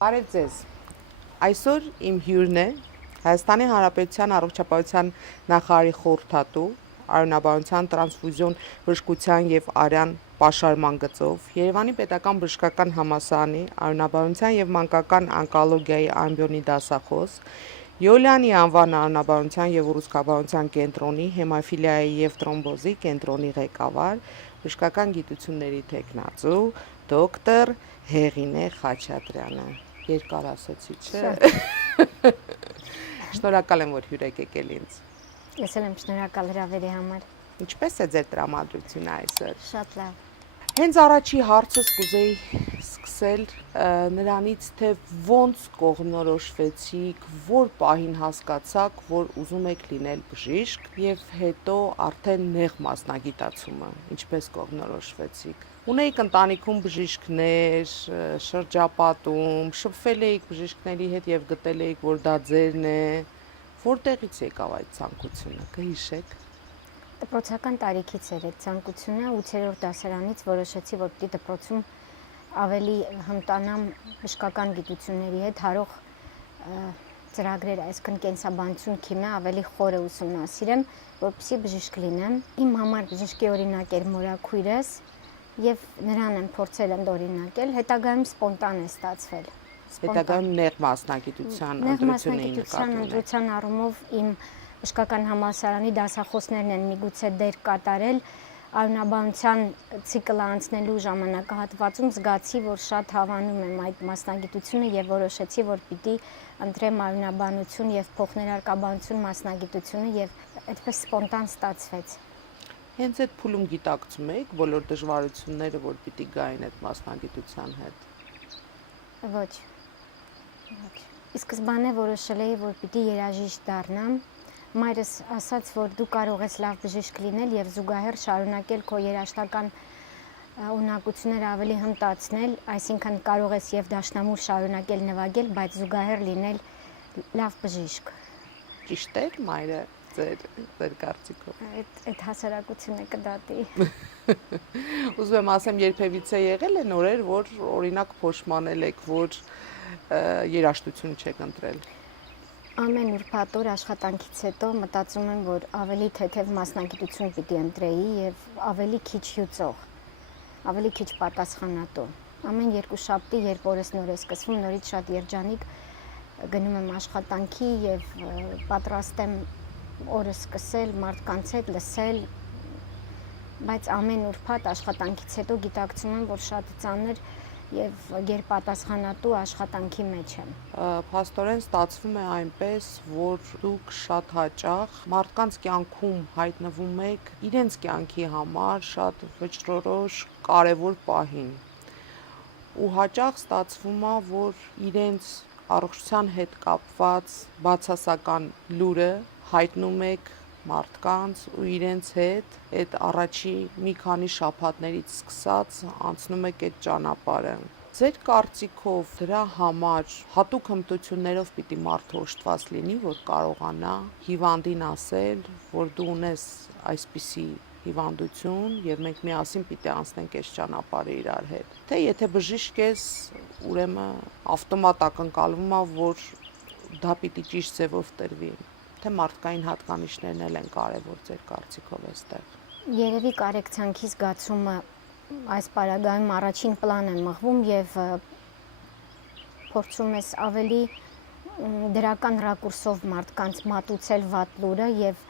Բարև ձեզ։ Այսօր իմ հյուրն է Հայաստանի Հանրապետության առողջապահության նախարարի խորհրդատու, արյունաբանության, տրանսֆուզիոն բժշկության եւ արյան պաշարման գծով, Երևանի Պետական բժշկական համալսարանի արյունաբանության եւ մանկական օնկոլոգիայի ամբիոնի դասախոս, Յոլիանի անվան արյունաբանության եւ ուռուցքաբանության կենտրոնի հեմոֆիլիայի եւ տրոմբոզի կենտրոնի ղեկավար, բժշկական գիտությունների թեկնածու, դոկտոր Հեղինե Խաչատրյանը։ Երկար ասացի, չէ։ Շնորհակալ եմ, որ հյուր եք եկել ինձ։ Ես էլ եմ շնորհակալ հրավերի համար։ Ինչպես է ձեր տրամադրությունը այսօր։ Շատ լավ։ Հենց առաջի հարցս կուզեի սկսել նրանից, թե ոնց կողմնորոշվեցիք, որ պահին հասկացաք, որ ուզում եք լինել բժիշկ, եւ հետո արդեն նեղ մասնագիտացումը, ինչպես կողմնորոշվեցիք։ Ունեիք ընտանիքում բժիշկներ, շրջապատում, շփվել էիք բժիշկների հետ եւ գտել էիք, որ դա ձերն է։ Որտեղից եկավ այդ ցանկությունը, կհիշեք։ Դպրոցական տարիքից էր այդ ցանկությունը, 8-րդ դասարանից որոշեցի, որ պիտի դպրոցում ավելի հմտանամ բժշկական գիտությունների հետ հարող ծրագրեր, այսինքն կենսաբանություն, քիմիա ավելի խորը ուսումնասիրեմ, որպեսզի բժիշկ լինեմ։ Իմ համար բժշկի օրինակ էր մորաքույրս եւ նրան եմ փորձել ընդօրինակել, հետագայում սպոնտան է ստացվել։ Հետագայում նեղ մասնագիտության ընտրության առումով իմ բժշկական համալսարանի դասախոսներն են միգուցե դեր կատարել արյունաբանության ցիկլը անցնելու ժամանակահատվածում զգացի, որ շատ հավանում եմ այդ մասնագիտությունը եւ որոշեցի, որ պիտի ընտրեմ արյունաբանություն եւ փոխներարկաբանություն մասնագիտությունը եւ այդպես սպոնտան ստացվեց։ Հենց այդ փուլում գիտակցում եք բոլոր դժվարությունները, որ պիտի գային այդ մասնագիտության հետ։ Ոչ։ Ի սկզբանե որոշել էի, որ պիտի երաժիշտ դառնամ։ Մայրս ասաց, որ դու կարող ես լավ բժիշկ լինել եւ զուգահեռ շարունակել քո երաժշտական ունակությունները ավելի հմտացնել, այսինքն կարող ես եւ դաշնամուր շարունակել նվագել, բայց զուգահեռ լինել լավ բժիշկ։ Ճիշտ է, մայրը ձեր կարծիքով։ Այդ հասարակությունը կդատի։ Ուզում եմ ասեմ, երբևիցե եղել են օրեր, որ օրինակ փոշմանել եք, որ երաժշտություն չեք ընտրել։ Ամեն ուրբաթ օր աշխատանքից հետո մտածում եմ, որ ավելի թեթև մասնագիտություն պիտի ընտրեի եւ ավելի քիչ հյուծող, ավելի քիչ պատասխանատու։ Ամեն երկուշաբթի, երբ օրս նոր է սկսվում, նորից շատ երջանիկ գնում եմ աշխատանքի եւ պատրաստ եմ օրը սկսել մարդկանց հետ լսել, բայց ամեն ուրբաթ աշխատանքից հետո գիտակցում եմ, որ շատ ծանր եւ երբպատասխանատու աշխատանքի մեջ եմ։ Փաստորեն ստացվում է այնպես, որ դուք շատ հաճախ մարդկանց կյանքում հայտնվում եք իրենց կյանքի համար շատ վճռորոշ կարևոր պահին։ Ու հաճախ ստացվում է, որ իրենց առողջության հետ կապված բացասական լուրը հայտնում եք մարդկանց ու իրենց հետ այդ առաջի մի քանի շաբաթներից սկսած անցնում եք այդ ճանապարհը։ Ձեր կարծիքով դրա համար հատուկ հմտություններով պիտի մարդը օժտված լինի, որ կարողանա հիվանդին ասել, որ դու ունես այսպիսի հիվանդություն եւ մենք միասին պիտի անցնենք այս ճանապարհը իրար հետ։ Թե եթե բժիշկ ես, ուրեմն ավտոմատ ակնկալվում է, որ դա պիտի ճիշտ ձևով տրվի։ Թե մարդկային հատկանիշներն էլ են կարևոր ձեր կարծիքով այստեղ։ Երևի կարեկցանքի զգացումը այս պարագայում առաջին պլան է մղվում եւ փորձում ես ավելի դրական ռակուրսով մարդկանց մատուցել վատ լուրը եւ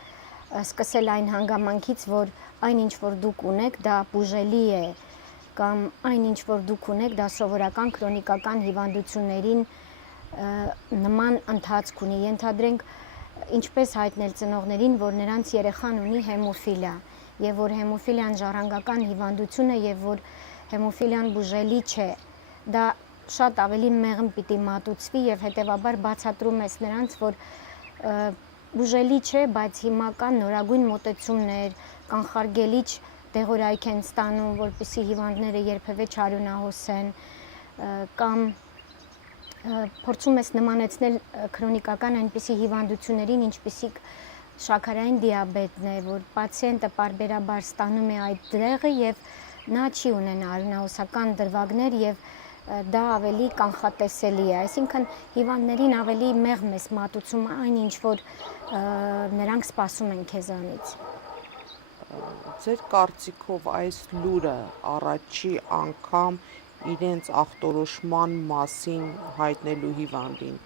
սկսել այն հանգամանքից, որ այնինչ որ դուք ունեք, դա բուժելի է կամ այնինչ որ դուք ունեք, դա սովորական քրոնիկական հիվանդություններին նման ընթացք ունի։ Ենթադրենք ինչպես հայտնել ծնողներին, որ նրանց երեխան ունի հեմոֆիլիա եւ որ հեմոֆիլիան ժառանգական հիվանդություն է եւ որ հեմոֆիլիան բուժելի չէ։ Դա շատ ավելի մեղմ պիտի մատուցվի եւ հետեւաբար բացատրում ես նրանց, որ բուժելի չէ, բայց հիմա կան նորագույն մոտեցումներ, կանխարգելիչ դեղորայք են ստանում, որպեսզի հիվանդները երբևէ չարյունահոսեն կամ փորձում ես նմանեցնել քրոնիկական այնպիսի հիվանդություններին, ինչպիսիք շաքարային դիաբետն է, որ պացիենտը պարբերաբար ստանում է այդ դեղը եւ նա չի ունենա արյունահոսական դրվագներ եւ դա ավելի կանխատեսելի է, այսինքն հիվանդներին ավելի մեղմ է մատուցում այն ինչ որ նրանք սպասում են քեզանից։ Ձեր կարծիքով այս լուրը առաջի անգամ իրենց ախտորոշման մասին հայտնելու հիվանդին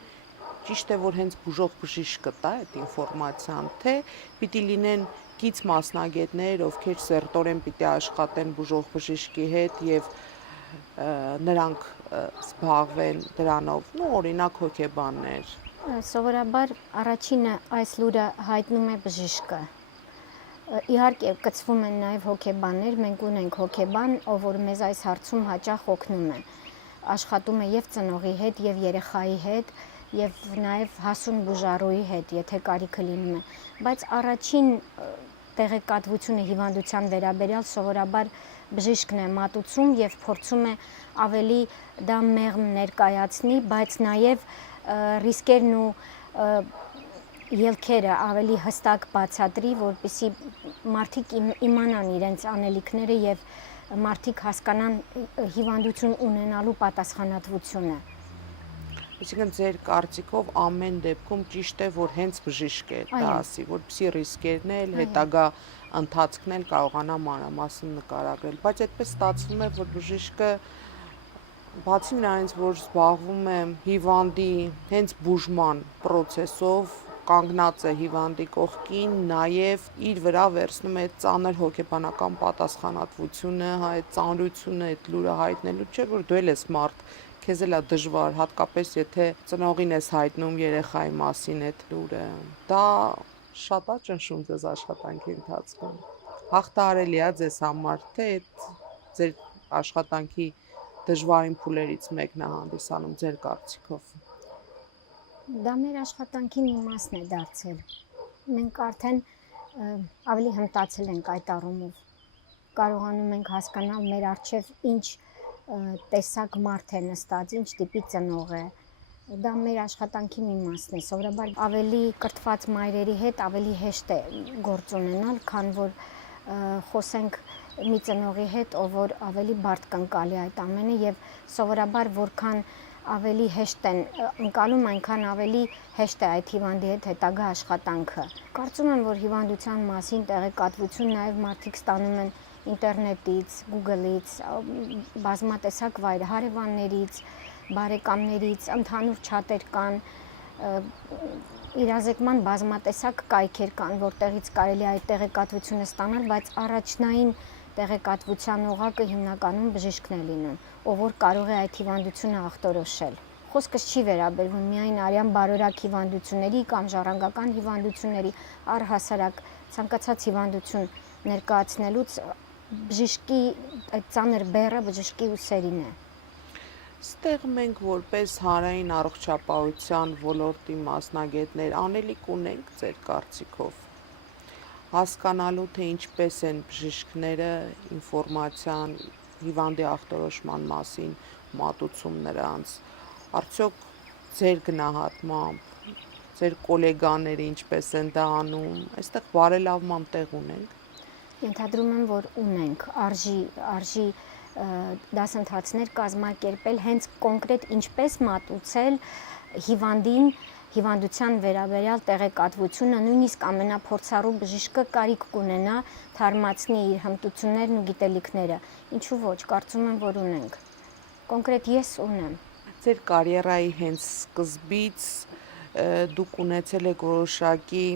ճիշտ է, որ հենց բուժող բժիշկը տա այդ ինֆորմացիան, թե պիտի լինեն կից մասնագետներ, ովքեր սերտորեն պիտի աշխատեն բուժող բժիշկի հետ եւ նրանք զբաղվեն դրանով, օրինակ հոգեբաններ։ Սովորաբար առաջինը այս լուրը հայտնում է բժիշկը։ Իհարկե կցվում են նաև հոգեբաններ, մենք ունենք հոգեբան, ով որ մեզ այս հարցում հաճախ օգնում է։ Աշխատում է եւ ծնողի հետ, եւ երեխայի հետ, եւ նաև հասուն բուժարուի հետ, եթե կարիքը լինում է, բայց առաջին տեղեկատվությունը հիվանդության վերաբերյալ սովորաբար բժիշկն է մատուցում եւ փորձում է ավելի դա մեղմ ներկայացնի, բայց նաև ռիսկերն ու ելքերը ավելի հստակ բացատրի, որպեսզի մարդիկ իմանան իրենց անելիքները եւ մարդիկ հասկանան հիվանդություն ունենալու պատասխանատվությունը։ Այսինքն ձեր կարծիքով ամեն դեպքում ճիշտ է, որ հենց բժիշկ է դա ասի, որպեսզի ռիսկերն էլ, հետագա ընթացքն էլ կարողանա մանրամասն նկարագրել, բայց այդպես ստացվում է, որ բժիշկը բացի նրանից, որ զբաղվում է հիվանդի հենց բուժման պրոցեսով, կանգնած է հիվանդի կողքին, նաև իր վրա վերցնում է ծանր հոգեբանական պատասխանատվությունը, այդ ծանրությունը, այդ լուրը հայտնելու, չէ՞ որ դու ես մարդ, քեզ էլ է դժվար, հատկապես եթե ծնողին ես հայտնում երեխայի մասին այդ լուրը, դա շատ է ճնշում ձեզ աշխատանքի ընթացքում։ Հաղթահարելի է ձեզ համար, թե այդ ձեր աշխատանքի դժվարին փուլերից մեկն է հանդիսանում ձեր կարծիքով։ Դա մեր աշխատանքի մի մասն է դարձել։ Մենք արդեն ավելի հմտացել ենք այդ առումով։ Կարողանում ենք հասկանալ մեր առջև ինչ տեսակ մարդ է նստած, ինչ տիպի ծնող է։ Դա մեր աշխատանքի մի մասն է։ Սովորաբար ավելի կրթված մայրերի հետ ավելի հեշտ է գործ ունենալ, քան որ խոսենք մի ծնողի հետ, ով որ ավելի բարդ կընկալի այդ ամենը եւ սովորաբար որքան ավելի հեշտ են ընկալում, այնքան ավելի հեշտ է այդ հիվանդի հետ հետագա աշխատանքը։ Կարծում եմ, որ հիվանդության մասին տեղեկատվություն նաև մարդիկ ստանում են ինտերնետից, Google-ից, բազմատեսակ վայր, հարևաններից, բարեկամներից, ընդհանուր չաթեր կան, իրազեկման բազմատեսակ կայքեր կան, որտեղից կարելի է այդ տեղեկատվությունը ստանալ, բայց առաջնային տեղեկատվության օղակը հիմնականում բժիշկն է լինում, ով որ կարող է այդ հիվանդությունը ախտորոշել։ Խոսքս չի վերաբերվում միայն արյան բարորակ հիվանդությունների կամ ժառանգական հիվանդությունների, առհասարակ ցանկացած հիվանդություն ներկայացնելուց բժշկի այդ ծանր բեռը բժշկի ուսերին է։ Ստեղ մենք որպես հանրային առողջապահության ոլորտի մասնագետներ անելիք ունենք ձեր կարծիքով հասկանալու, թե ինչպես են բժիշկները ինֆորմացիան հիվանդի ախտորոշման մասին մատուցում նրանց, արդյոք ձեր գնահատմամբ, ձեր գոլեգաները ինչպես են դա անում, այստեղ բարելավման տեղ ունենք։ Ենթադրում եմ, որ ունենք, արժի դասընթացներ կազմակերպել հենց կոնկրետ ինչպես մատուցել հիվանդին հիվանդության վերաբերյալ տեղեկատվությունը, նույնիսկ ամենափորձառու բժիշկը կարիք կունենա թարմացնի իր հմտություններն ու գիտելիքները։ Ինչու ոչ, կարծում եմ, որ ունենք։ Կոնկրետ ես ունեմ։ Ձեր կարիերայի հենց սկզբից դուք ունեցել եք որոշակի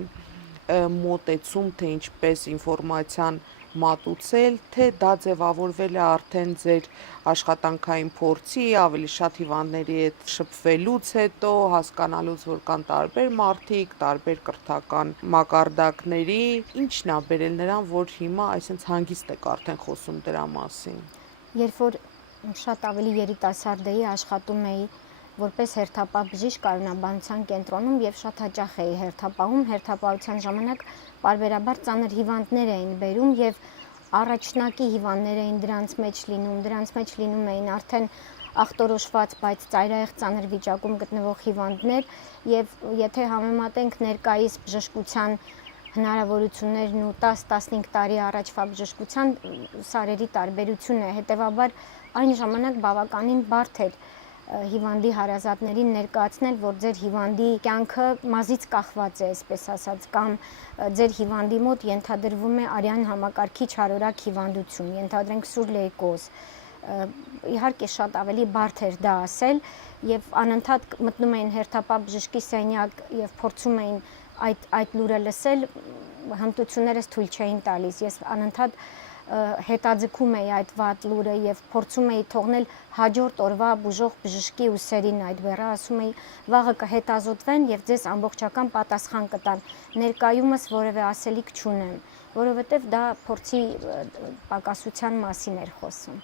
մոտեցում, թե ինչպես ինֆորմացիան մատուցել, թե դա ձևավորվել է արդեն ձեր աշխատանքային փորձի, ավելի շատ հիվանդների հետ շփվելուց հետո, հասկանալուց, որ կան տարբեր մարդիկ, տարբեր կրթական մակարդակների, ինչն է բերել նրան, որ հիմա այսպես հանգիստ եք արդեն խոսում դրա մասին։ Երբ որ շատ ավելի երիտասարդ էի, աշխատում էի որպես հերթապահ բժիշկ կառունաբանության կենտրոնում եւ շատ հաճախ էի հերթապահում, հերթապահության ժամանակ պարբերաբար ծանր հիվանդներ էին բերում եւ առաջնակի հիվանդներ էին դրանց մեջ լինում էին արդեն ախտորոշված, բայց ծայրահեղ ծանր վիճակում գտնվող հիվանդներ եւ եթե համեմատենք ներկայիս բժշկության հնարավորություններն ու 10-15 տարի առաջվա բժշկության սարերի տարբերությունն է, հետևաբար այն ժամանակ բավականին բարդ էր հիվանդի հարազատներին ներկայացնել, որ ձեր հիվանդի կյանքը մազից կախված է, այսպես ասած, կամ ձեր հիվանդի մոտ ենթադրվում է արյան համակարգիչ հարորակ հիվանդություն, ենթադրենք սուր լեյկոզ։ Իհարկե շատ ավելի բարդ էր դա ասել եւ անընդհատ մտնում էին հերթապահ բժշկի սենյակ եւ փորձում էին այդ լուրը լսել, հմտություններս թույլ չէին տալիս։ Ես անընդհատ հետաձգում էի այդ վատ լուրը եւ փորձում էի թողնել հաջորդ օրվա բուժող բժշկի ուսերին այդ բեռը, ասում էի վաղը կհետազոտվեն եւ ձեզ ամբողջական պատասխան կտան։ Ներկայումս որևէ ասելիք չունեմ, որովհետեւ դա փորձի պակասության մասին էր խոսում,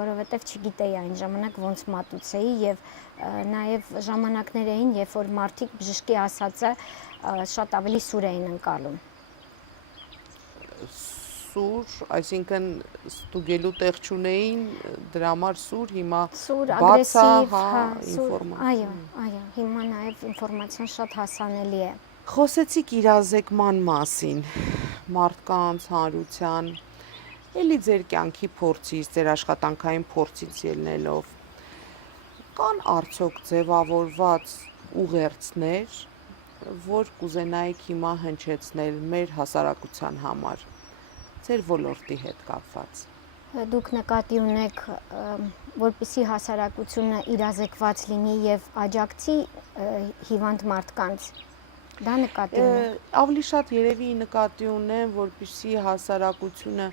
որովհետեւ չգիտեի այն ժամանակ ոնց մատուցեի եւ նաեւ ժամանակներ էին, երբ որ մարդիկ բժշկի ասածը շատ ավելի սուր էին ընկալում։ Սուր, այսինքն ստուգելու տեղ չունեին, դրա համար սուր, հիմա սուր, բաց է, ագրեսիվ, հա, սուր, ինֆորմացիա։ այո, հիմա նաև ինֆորմացիան շատ հասանելի է։ Խոսեցիք իրազեկման մասին, մարդկանց, հանրության, էլի ձեր կյանքի փորձից, ձեր աշխատանքային փորձից ելնելով, կան արդյոք ձևավորված ուղերձներ, որ կուզենայիք հիմա հնչեցնել մեր հասարակության համար, ձեր ոլորտի հետ կապված։ Դուք նկատի ունեք, որպեսզի հասարակությունը իրազեկված լինի եւ աջակցի հիվանդ մարդկանց։ Դա նկատի ունեք։ Ավելի շատ երևի նկատի ունեմ, որպեսզի հասարակությունը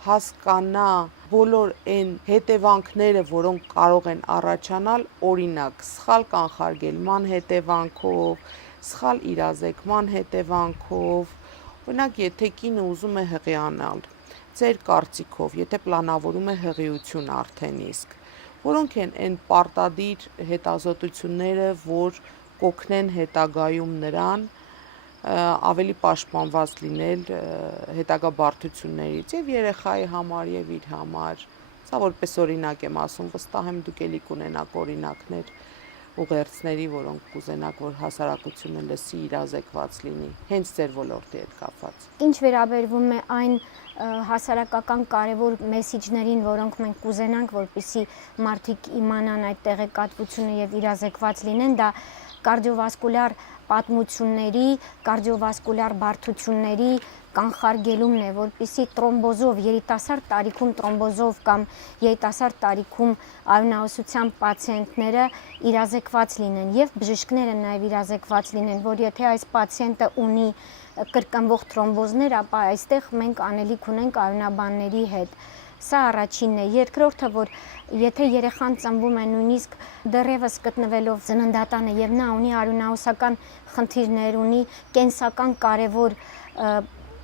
հասկանա բոլոր այն հետևանքները, որոնք կարող են առաջանալ, օրինակ, սխալ կանխարգելման հետևանքով, սխալ իրազեկման հետևանքով, օրինակ, եթե կինը ուզում է հղիանալ, ձեր կարծիքով, եթե պլանավորում է հղիություն արդեն իսկ, որոնք են այն պարտադիր հետազոտությունները, որ կօգնեն հետագայում նրան ավելի պաշտպանված լինել հետագա բարդություններից եւ երեխայի համար եւ իր համար։ Սա որպես օրինակ եմ ասում, վստահ եմ դուք էլի կունենաք օրինակներ ուղերձների, որոնք կուզենաք, որ հասարակությունը լսի, իրազեկված լինի, հենց ձեր ոլորտի հետ կապված։ Ինչ վերաբերվում է այն հասարակական կարևոր մեսիջներին, որոնք մենք կուզենանք, որպեսզի մարդիկ իմանան այդ տեղեկատվությունը եւ իրազեկված լինեն, դա կարդիովասկուլյար պատմությունների, կարդիովասկուլյար բարդությունների կանխարգելումն է, որպեսզի տրոմբոզով, երիտասարդ տարիքում տրոմբոզով կամ երիտասարդ տարիքում արյունահոսության պացիենտները իրազեկված լինեն եւ բժիշկները նաեւ իրազեկված լինեն, որ եթե այս պացիենտը ունի կրկնվող տրոմբոզներ, ապա այստեղ մենք անելիք ունենք արյունաբանների հետ։ Սա առաջինն է, երկրորդը, որ եթե երեխան ծնվում է նույնիսկ դեռևս գտնվելով ծննդատանը եւ նա ունի արյունահոսական խնդիրներ, ունի կենսական կարևոր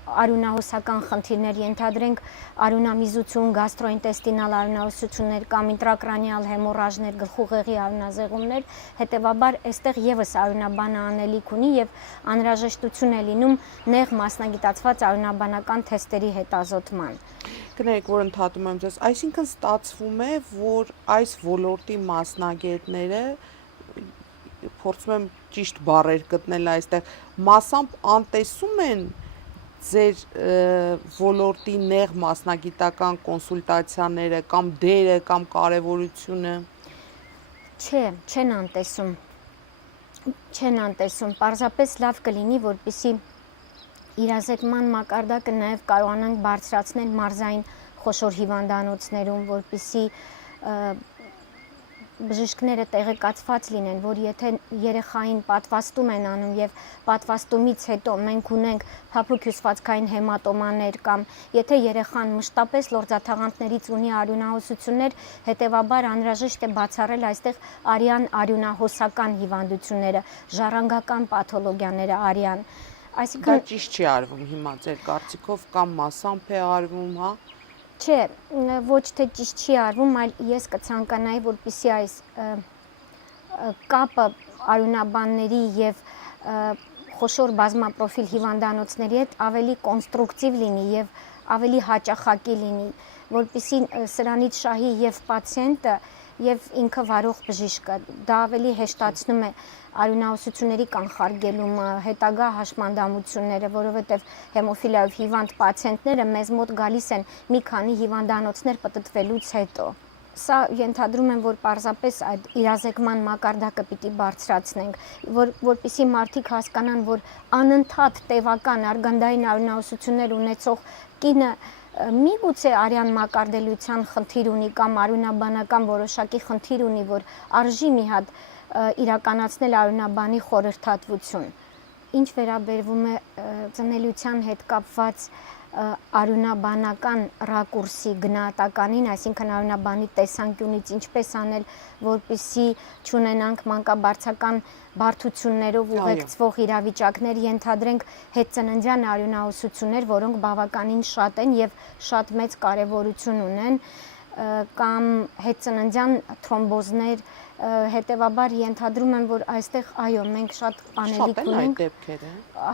արյունահոսական խնդիրներ, ենթադրենք արյունամիզություն, գաստրոինտեստինալ արյունահոսություններ կամ ինտրակրանիալ հեմորաժներ, գլխուղեղի արյունազեղումներ, հետեւաբար այստեղ եւս արյունաբանը անելիք ունի եւ անհրաժեշտություն է լինում նեղ մասնագիտացված արյունաբանական թեստերի հետազոտման։ Կներեք, որ ընդհատում եմ ձեզ, այսինքն ստացվում է, որ այս ոլորտի մասնագետները, փորձում եմ ճիշտ բառեր գտնել այստեղ, մասամբ անտեսում են ձեր ոլորտի նեղ մասնագիտական կոնսուլտացիաները կամ դերը կամ կարևորությունը։ Չէ, չեն անտեսում, պարզապես լավ կլինի, որպեսզի իրազեկման մակարդակը նաև կարողանանք բարձրացնել մարզային խոշոր հիվանդանոցներում, որպեսզի բժիշկները տեղեկացված լինեն, որ եթե երեխային պատվաստում են անում եւ պատվաստումից հետո մենք ունենք փափուկ հյուսվածքային հեմատոմաներ կամ եթե երեխան մշտապես լորձաթաղանթներից ունի արյունահոսություններ, հետեւաբար անհրաժեշտ է բացառել այստեղ արյան արյունահոսական հիվանդությունները, ժառանգական պաթոլոգիաները արյան։ Դա ճիշտ չի արվում հիմա ձեր կարծիքով կամ մասամբ է արվում, հա։ Չէ, ոչ թե ճիշտ չի արվում, այլ ես կցանկանայի, որպեսզի այս կապը արյունաբանների եւ խոշոր բազմապրոֆիլ հիվանդանոցների հետ ավելի կոնստրուկտիվ լինի եւ ավելի հաճախակի լինի, որպեսզի սրանից շահի եւ պացիենտը եւ ինքը վարող բժիշկը։ Դա ավելի հեշտացնում է արյունահոսությունների կանխարգելումը, հետագա հաշմանդամությունները, որովհետեւ հեմոֆիլիայով հիվանդ պացիենտները մեզ մոտ գալիս են մի քանի հիվանդանոցներ պտտվելուց հետո։ Սա ենթադրում եմ, որ պարզապես այդ իրազեկման մակարդակը պիտի բարձրացնենք, որպեսզի մարդիկ հասկանան, որ անընդհատ տևական արգանդային արյունահոսություններ ունեցող կինը միգուցե արյան մակարդելիության խնդիր ունի կամ արյունաբանական որոշակի խնդիր ունի, որ արժի մի հատ իրականացնել արյունաբանի խորհրդատվություն։ Ինչ վերաբերվում է ծնելիության հետ կապված արյունաբանական ռակուրսի գնահատականին, այսինքն արյունաբանի տեսանկյունից ինչպես անել, որպեսզի չունենանք մանկաբարձական բարդություններով ուղեկցվող իրավիճակներ, ենթադրենք հետծննդյան արյունահոսություններ, որոնք բավականին շատ են եւ շատ մեծ կարեւորություն ունեն, կամ հետծննդյան թրոմբոզներ, հետեւաբար ենթադրում եմ, որ այստեղ այո, մենք շատ անելիք ունենք։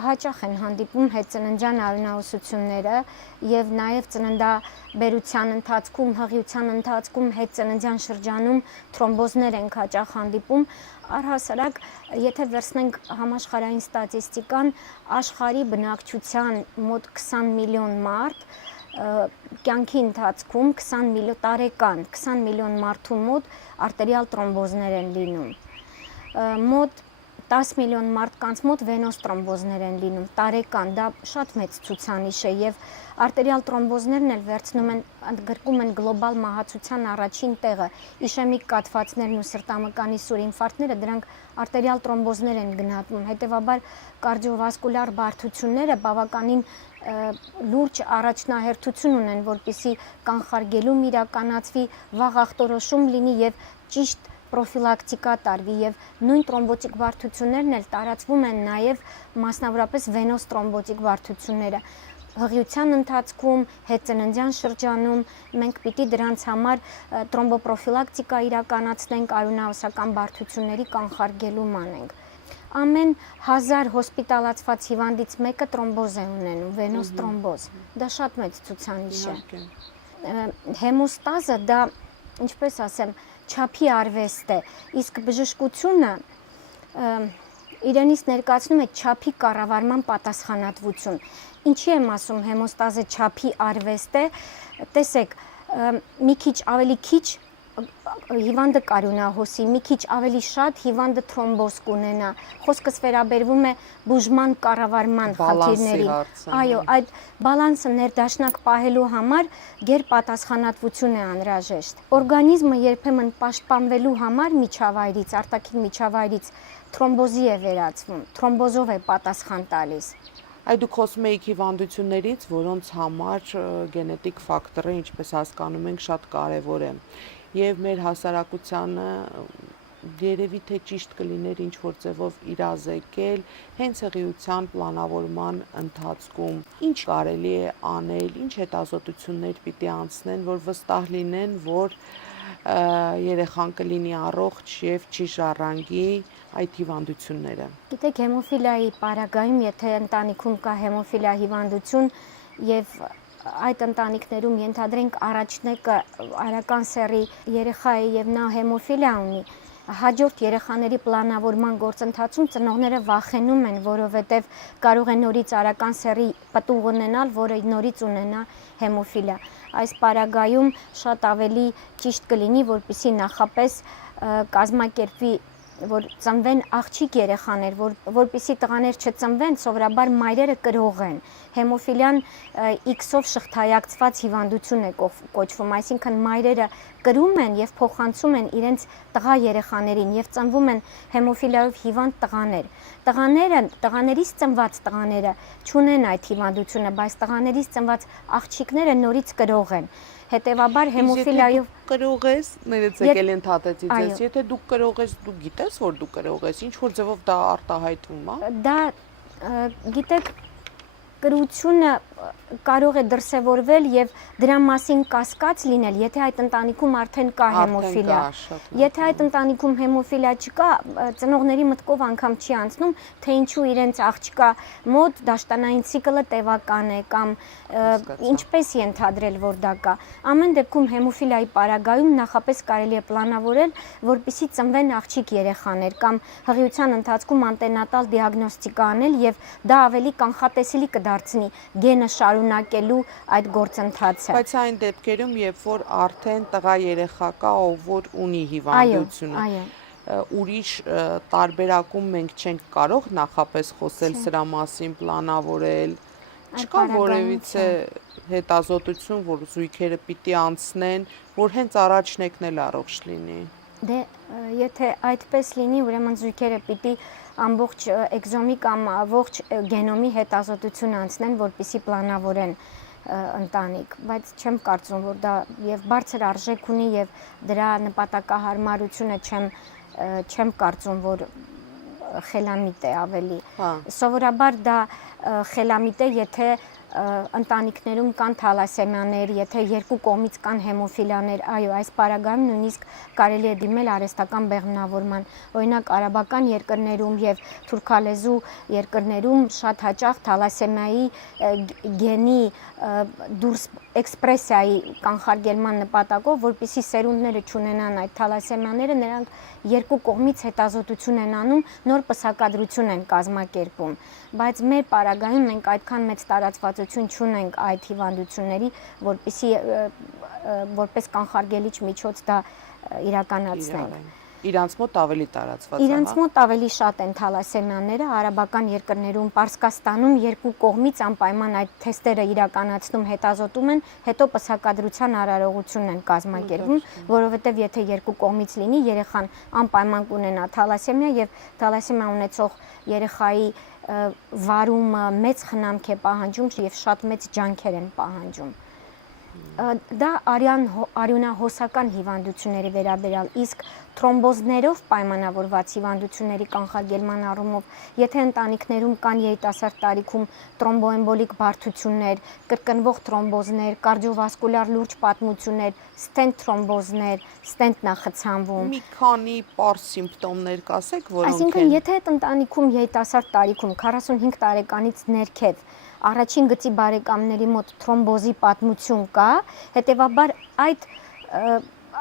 Հաճախ են հանդիպում հետծննդյան արյունահոսությունները եւ նաեւ ծննդաբերության ընթացքում, հղիության ընթացքում հետծննդյան շրջանում թրոմբոզներ են հաճախ հանդիպում։ Առհասարակ, եթե վերցնենք համաշխարհային ստատիստիկան, աշխարհի բնակչության մոտ 20 միլիոն մարդ կյանքի ընթացքում 20 միլիոն մարդու մոտ արտերիալ թրոմբոզներ են լինում։ Մոտ 10 միլիոն մարդկանց մոտ վենոզ թրոմբոզներ են լինում տարեկան, դա շատ մեծ ցուցանիշ է եւ արտերիալ թրոմբոզներն էլ գրկում են գլոբալ մահացության առաջին տեղը։ Իշեմիկ կաթվածներն ու սրտամկանի սուր ինֆարկտները դրանք արտերիալ թրոմբոզներ են գնահատվում։ Հետևաբար կարդիովասկուլար բարդությունները բավականին լուրջ առաջնահերթություն ունեն, որպեսզի կանխարգելում իրականացվի, վաղ ախտորոշում լինի եւ ճիշտ պրոֆիլակտիկա տարվի եւ նույն թրոմբոտիկ բարդություններն էլ տարածվում են նաեւ մասնավորապես վենոզ թրոմբոտիկ բարդությունները։ Հղիության ընթացքում, հետծննդյան շրջանում մենք պիտի դրանց համար թրոմբոպրոֆիլակտիկա իրականացնենք, արյունահոսական բարդությունների կանխարգելում անենք։ Ամեն 1000 հոսպիտալացված հիվանդից մեկը թրոմբոզ է ունենում, վենոզ թրոմբոզ։ Դա շատ մեծ ցուցանիշ է։ Հեմոստազը դա, ինչպես ասեմ, չափի արվեստ է, իսկ բժշկությունը իրենից ներկայացնում է չափի կառավարման պատասխանատվություն։ Ինչի եմ ասում հեմոստազը չափի արվեստ է, տեսեք, մի քիչ ավելի քիչ հիվանդը կարյունահոսի, մի քիչ ավելի շատ հիվանդը թրոմբոզ կունենա։ Խոսքս վերաբերվում է բուժման կառավարման խնդիրներին։ Այո, այդ բալանսը ներդաշնակ պահելու համար գերպատասխանատվություն է անհրաժեշտ։ Օրգանիզմը երբեմն պաշտպանվելու համար միջավայրից, արտաքին միջավայրից թրոմբոզի է վերածվում, թրոմբոզով է պատասխան տալիս։ Այդ դուք խոսում եք հիվանդություններից, որոնց համար գենետիկ ֆակտորը, ինչպես հասկանում ենք, շատ կարևոր է։ Եվ մեր հասարակությանը երևի թե ճիշտ կլիներ ինչ-որ ձևով իրազեկել հենց հղիության պլանավորման ընթացքում։ Ինչ կարելի է անել, ինչ հետազոտություններ պիտի անցնեն, որ վստահ լինեն, որ երեխան կլինի առողջ եւ չի ժառանգի այդ հիվանդությունները։ Գիտեք, հեմոֆիլիայի պարագայում, եթե ընտանիքում կա հեմոֆիլիա հիվանդություն եւ այդ ընտանիքներում ենթադրենք առաջնեկը արական սեռի երեխա է եւ նա հեմոֆիլիա ունի, հաջորդ երեխաների պլանավորման գործընթացում ծնողները վախենում են, որովհետեւ կարող է նորից արական սեռի պտուղ ունենալ, որը նորից ունենա հեմոֆիլիա։ Այս պարագայում շատ ավելի ճիշտ կլինի, որպեսզի նախապես կազմակերպվի, որ ծնվեն աղջիկ երեխաներ, որպեսզի տղաներ չծնվեն, սովորաբար մայրերը կրող են։ Հեմոֆիլիան X-ով շղթայակցված հիվանդություն է կոչվում, այսինքն մայրերը կրում են եւ փոխանցում են իրենց տղա երեխաներին եւ ծնվում են հեմոֆիլիայով հիվանդ տղաներ։ Տղաներից ծնված տղաները չունեն այդ հիվանդությունը, բայց տղաներից ծնված աղջիկները նորից կրող են։ Հետևաբար հեմոֆիլիայով կրող ես, ներեցեք էլ ընդհատեցի ձեզ, եթե դու կրող ես, դու գիտես, որ դու կրող ես, ինչ որ ձևով դա արտահայտվում է։ Դա գիտեք, կրությունը կարող է դրսևորվել եւ դրա մասին կասկած լինել, եթե այդ ընտանիքում արդեն կա հեմոֆիլիա։ Եթե այդ ընտանիքում հեմոֆիլիա չկա, ծնողների մտքով անգամ չի անցնում, թե ինչու իրենց աղջկա մոտ դաշտանային ցիկլը տևական է կամ ինչպես ենթադրել, որ դա կա։ Ամեն դեպքում հեմոֆիլիայի պարագայում նախապես կարելի է պլանավորել, որպեսզի ծնվեն աղջիկ երեխաներ կամ հղիության ընթացքում անտենատալ դիագնոստիկա անել եւ դա ավելի կանխատեսելի կդարձնի գենը շարունակելու այդ գործընթացը։ Բայց այն դեպքերում, երբ որ արդեն տղա երեխա կա, ով որ ունի հիվանդությունը, ուրիշ տարբերակում մենք չենք կարող նախապես խոսել սրա մասին, պլանավորել, չկա որևիցե հետազոտություն, որ զույգերը պիտի անցնեն, որ հենց առաջնեկն էլ առողջ լինի։ Դե եթե այդպես լինի, ուրեմն զույգերը պիտի ամբողջ էկզոմի կամ ողջ գենոմի հետազոտություն անցնեն, որպեսզի պլանավորեն ընտանիք, բայց չեմ կարծում, որ դա եւ բարձր արժեք ունի եւ դրա նպատակահարմարությունը չեմ կարծում, որ խելամիտ է ավելի։ Սովորաբար դա խելամիտ է, եթե ընտանիքներում կան թալասեմիաներ, եթե երկու կողմից կան հեմոֆիլիաներ, այո, այս պարագայում նույնիսկ կարելի է դիմել արհեստական բեղմնավորման։ Օրինակ արաբական երկրներում եւ թուրքալեզու երկրներում շատ հաճախ թալասեմիայի գենի դուրս էքսպրեսիայի կանխարգելման նպատակով, որպեսզի սերունդները չունենան այդ թալասեմիաները, նրանք երկու կողմից հետազոտություն են անում, նոր պսակադրություն են կազմակերպում, բայց մեր պարագայում մենք այդքան մեծ տարածվածություն չունենք այդ հիվանդությունների, որպեսզի որպես կանխարգելիչ միջոց դա իրականացնենք։ Իրանց մոտ ավելի տարածված է։ Իրանց մոտ ավելի շատ են թալասեմիաները, արաբական երկրներում, Պարսկաստանում երկու կողմից անպայման այդ թեստերը իրականացնում, հետազոտում են, հետո պսակադրության արարողություն են կազմակերպում, որովհետև եթե երկու կողմից լինի, երեխան անպայման կունենա թալասեմիա եւ թալասեմիա ունեցող երեխայի վարումը մեծ խնամք է պահանջում եւ շատ մեծ ջանքեր են պահանջում։ Դա արյունահոսական հիվանդությունների վերաբերյալ, իսկ թրոմբոզներով պայմանավորված հիվանդությունների կանխարգելման առումով, եթե ընտանիքներում կան երիտասարդ տարիքում տրոմբոեմբոլիկ բարդություններ, կրկնվող թրոմբոզներ, կարդիովասկուլար լուրջ պատմություններ, ստենտ թրոմբոզներ, ստենտ նախցանվում։ Մի քանի պարզ սիմպտոմներ կասեք, որոնք են։ Այսինքն, եթե այդ ընտանիքում երիտասարդ տարիքում 45 տարեկանից ներքև առաջին գծի բարեկամների մոտ թրոմբոզի պատմություն կա, հետևաբար այդ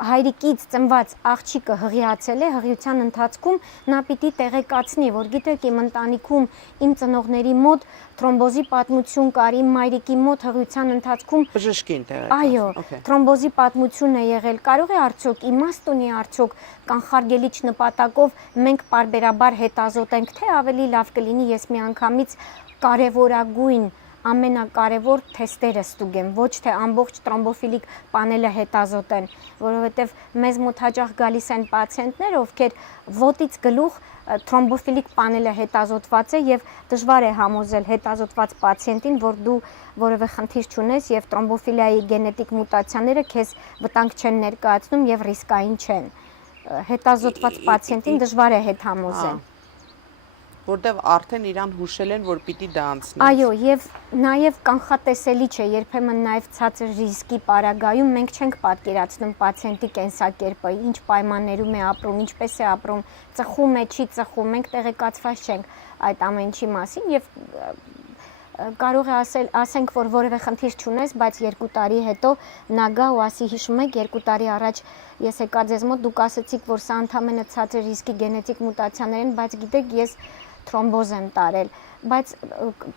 հայրիկից ծնված աղջիկը հղիացել է, հղիության ընթացքում նա պիտի տեղեկացնի, որ գիտեք, իմ ընտանիքում իմ ծնողների մոտ թրոմբոզի պատմություն կար, իմ մայրիկի մոտ հղիության ընթացքում բժշկին տեղեկացնի։ Այո, թրոմբոզի պատմություն է եղել, կարող է արդյոք իմաստ ունի արդյոք կանխարգելիչ նպատակով մենք պարբերաբար հետազոտենք, թե ավելի լավ կլինի ես միանգամից կարևորագույն ամենակարևոր թեստերը ստուգեմ, ոչ թե ամբողջ տրոմբոֆիլիկ պանելը հետազոտեն, որովհետև մեզ մոտ հաճախ գալիս են պացիենտներ, ովքեր ոտից գլուխ թրոմբոֆիլիկ պանելը հետազոտված է եւ դժվար է համոզել հետազոտված պացիենտին, որ դու որևէ խնդիր չունես եւ տրոմբոֆիլիայի գենետիկ մուտացիաները քեզ վտանգ չեն ներկայացնում եւ ռիսկային չեն։ Հետազոտված պացիենտին դժվար է հետ համոզել։ Որտեվ արդեն իրան հուշել են, որ պիտի դա անցնի։ Այո, եւ նաեւ կանխատեսելի չէ, երբեմն նաեւ ցածր ռիսկի պարագայում մենք չենք պատկերացնում պացիենտի կենսակերպը, ինչ պայմաններում է ապրում, ինչպես է ապրում, ծխում է, չի ծխում, մենք տեղեկացված չենք այդ ամեն ինչի մասին եւ կարող է ասենք, որ որևէ խնդիր չունես, բայց 2 տարի հետո նա գա ու ասի, հիշում եք, 2 տարի առաջ ես եկա ձեզ մոտ, դուք ասացիք, որ սա ընդհանրապես ցածր ռիսկի գենետիկ մուտացիաներ են, բայց գիտեք, ես թրոմբոզ եմ տարել, բայց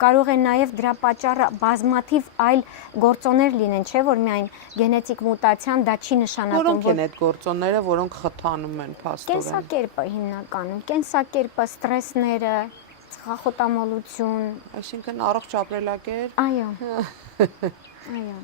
կարող է նաև դրա պատճառը բազմաթիվ այլ գործոններ լինեն, չէ՞ որ միայն գենետիկ մուտացիան դա չի նշանակում, որոնք են այդ գործոնները, որոնք խթանում են փաստորեն։ Կենսակերպը հիմնականում, կենսակերպը, ստրեսները, ծխախոտամոլություն, այսինքն առողջ ապրելակերպ։ Այո։ Այո։